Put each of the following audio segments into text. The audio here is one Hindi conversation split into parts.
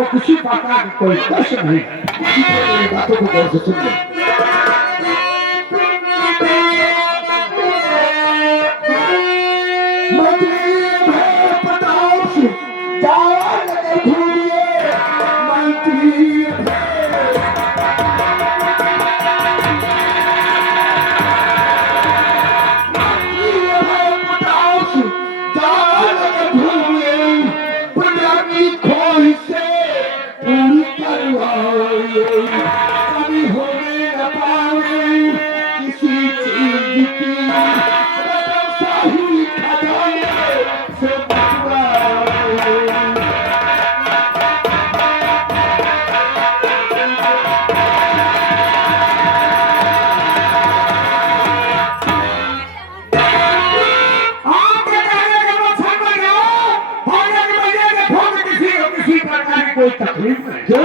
को किसी प्रकार की कोई कष्ट नहीं है। मेरी बातों को गौर से सुन लो। कोई तकलीफ नहीं क्यों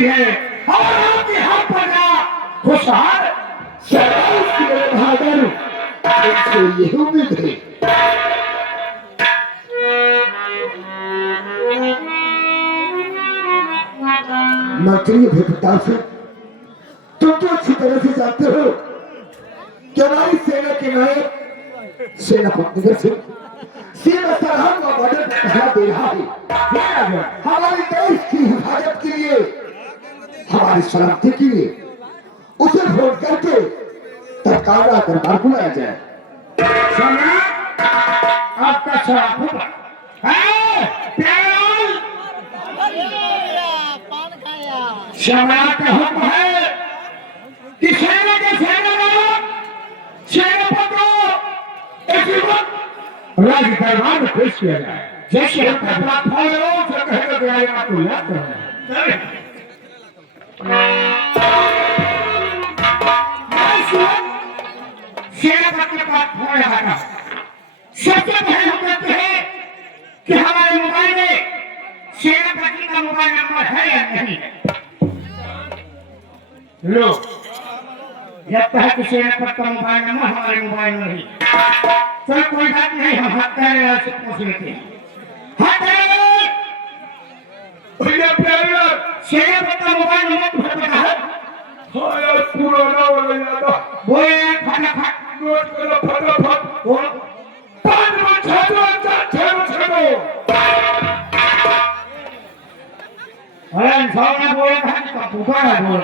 है और आपकी हर प्रजा खुशहाल बहादुर इससे यही उम्मीद है। नौकरी भेदता से तुम तो अच्छी तरह से जानते हो कि हमारी सेना के नायक सेनापति सिंह सीमा सरहद का बॉर्डर पहरा दे रहा है। हमारे देश की हिफाजत के लिए हमारी सलामती के लिए उसे वोट करके तत्काल दरबार बुलाया जाए। आपका स्वागत है। सम्राट का हुक्म है कि सेना के सेनापति इसी वक्त राज दरबार में पेश किया जाए। जैसे प्राप्त हो तो कहेगा आपको याद करना है। सेनापति का फोन लगाना सबसे पहले हम कहते हैं कि हमारे मोबाइल में सेनापति का मोबाइल नंबर है या नहीं। लो जब तक कि सेनापति का मोबाइल नंबर हमारे मोबाइल में नहीं तो कोई बात नहीं, हम हत्यारे से पूछ लेते हैं। सेनापति का मोबाइल नंबर तुम्हें पता है? हाँ यार पुराना वाला याद है। बोले फटाफट नोट करो फटाफट। बोल 5 अरे इंसान ने बोला था कि कंप्यूटर है बोल।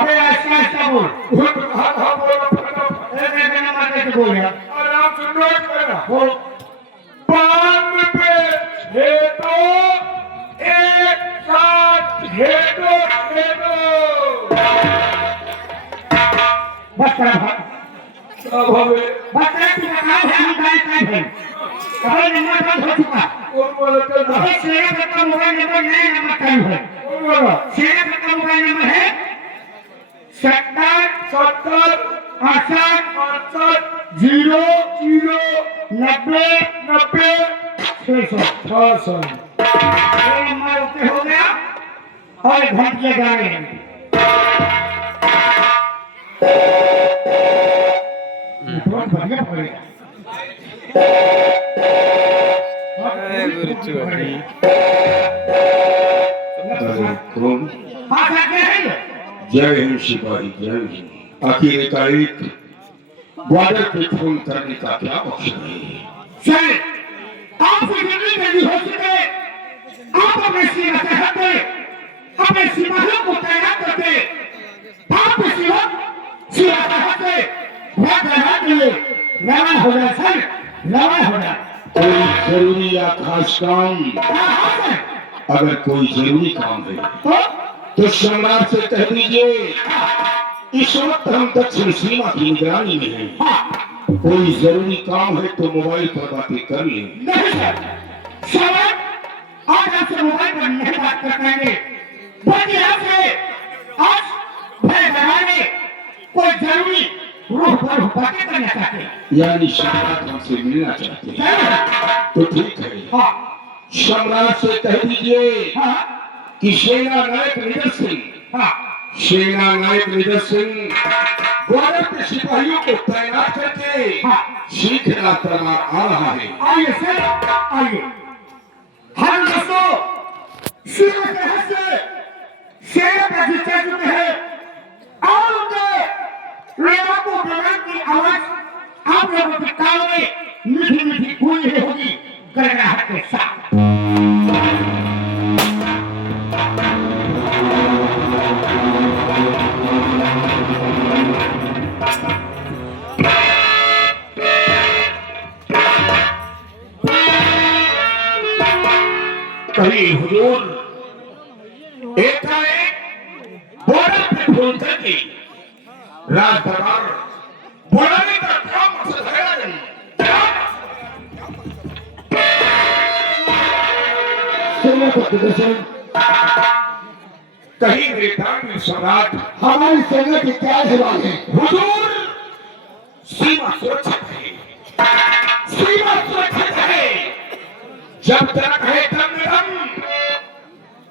अबे ऐसा बोल। हाँ बोलो फटाफट। मेरे नंबर कैसे बोल यार? अरे आप सुन नोट करना। बोल 5 पे 6 1 7 6 बस करा अब हमें बस करा तू बताओ हम काय है। अरे नंबर बंद हो चुका। कौन बोलता है? अरे सेना का मोबाइल नंबर नहीं, नंबर काय है? कौन बोला? सेना का मोबाइल नंबर है 70 68 0 0 90 90 600 ये नंबर उसे हो गया और घंटे गाने बहुत बढ़िया पड़ेगा। जय हिंद सिपाही जय हिंद। आखिर एकाएक बॉर्डर पे फोन करने का क्या मकसद है? आप जल्दी हो सके आप अपने सीमा सरहद पे अपने सिपाहियों को तैनात करके आप सीमा सरहद पे रवाना हो जाए सर, रवाना हो जाए। कोई जरूरी या खास काम? हाँ सर। अगर कोई जरूरी काम है तो सम्राट से कह दीजिए इस वक्त हम दक्षिण सीमा की निगरानी में हैं। कोई जरूरी काम है तो मोबाइल पर बातें कर लें। नहीं सर, सम्राट आज आपसे मोबाइल पर नहीं बात कर पाएंगे, बल्कि आपसे आज भय जमाने कोई जरूरी रूह पर बातें करना चाहते हैं। यानी सम्राट हमसे मिलना चाहते हैं। तो ठीक है, हाँ सम्राट से कह दीजिए हाँ कि सेना नायक निधर सिंह, हाँ सेना नायक निधर सिंह बॉर्डर पे सिपाहियों को तैनात करके सीख रास्ता आ रहा है। आइए सर, आइए। हम दोस्तों सीमा के रहस्य सेना का जिक्र जुटे हैं और उनके रेवा को विमान की आवाज आप लोगों के कानों में मीठी मीठी गूंज रही होगी गड़गड़ाहट के साथ। कहीं हुजूर एकाएक बॉर्डर पे फोन करके राज दरबार बुलाने का क्या मकसद है? सेना का प्रदर्शन कहीं वृद्धांग सम्राट हमारी सेना के क्या जवान है? हुजूर सीमा सुरक्षित है, सीमा सुरक्षित है। जब तक है दम दम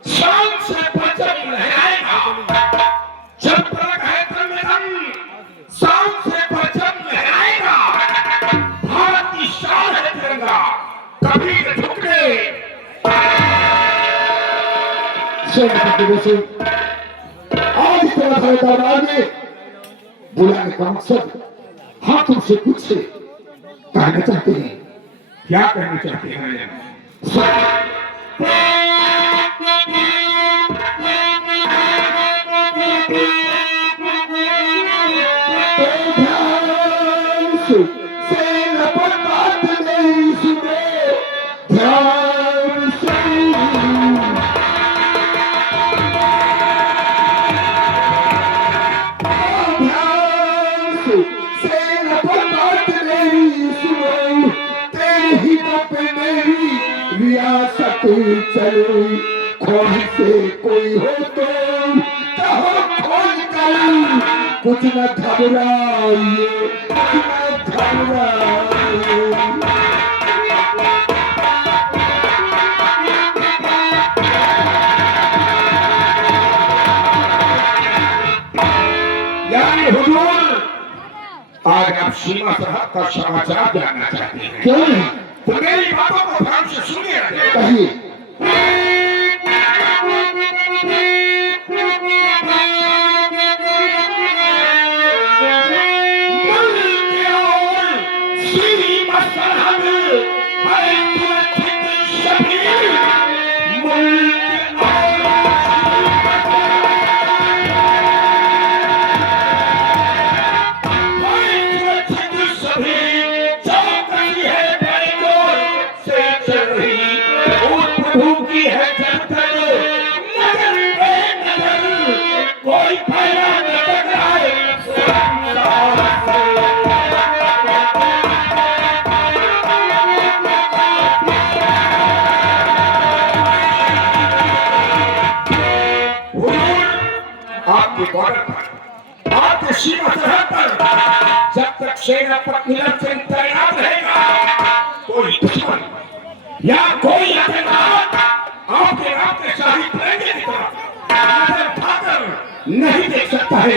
शान से परचम लहराएगा, जब तक है दम दम शान से परचम लहराएगा। भारत की शान है तिरंगा, कभी न झुकने। सेना का प्रदर्शन आज इस तरह से दरबार में बुलाने का मकसद हम तुमसे कुछ कहना चाहते हैं। क्या कहना चाहते हैं? सेना पर बात नहीं सुने, ध्यान से सेना पर बात नहीं सुनो, तेरे ही पे मेरी रियासत चले। खोल से कोई हो तो कहो खोल कर, कुछ न घबराइए, कुछ न घबराइए। यानी हुजूर आज आप सीमा सरहद का समाचार जानना चाहते हैं? क्यों नहीं? तो मेरी बातों को ध्यान से सुनिए। कहिए। सीमा सरहद है सुरक्षित सभी, मुल्क की है जब तक नजर पे नजर कोई फैला न टकराए। आपके बॉर्डर पर, आपके सीमा सरहद पर जब तक सेना पर निरंतर तैनात रहेगा, कोई दुश्मन या कोई आतंकवाद आपके रास्ते शाही तिरंगे की तरफ नजर उठाकर नहीं देख सकता है।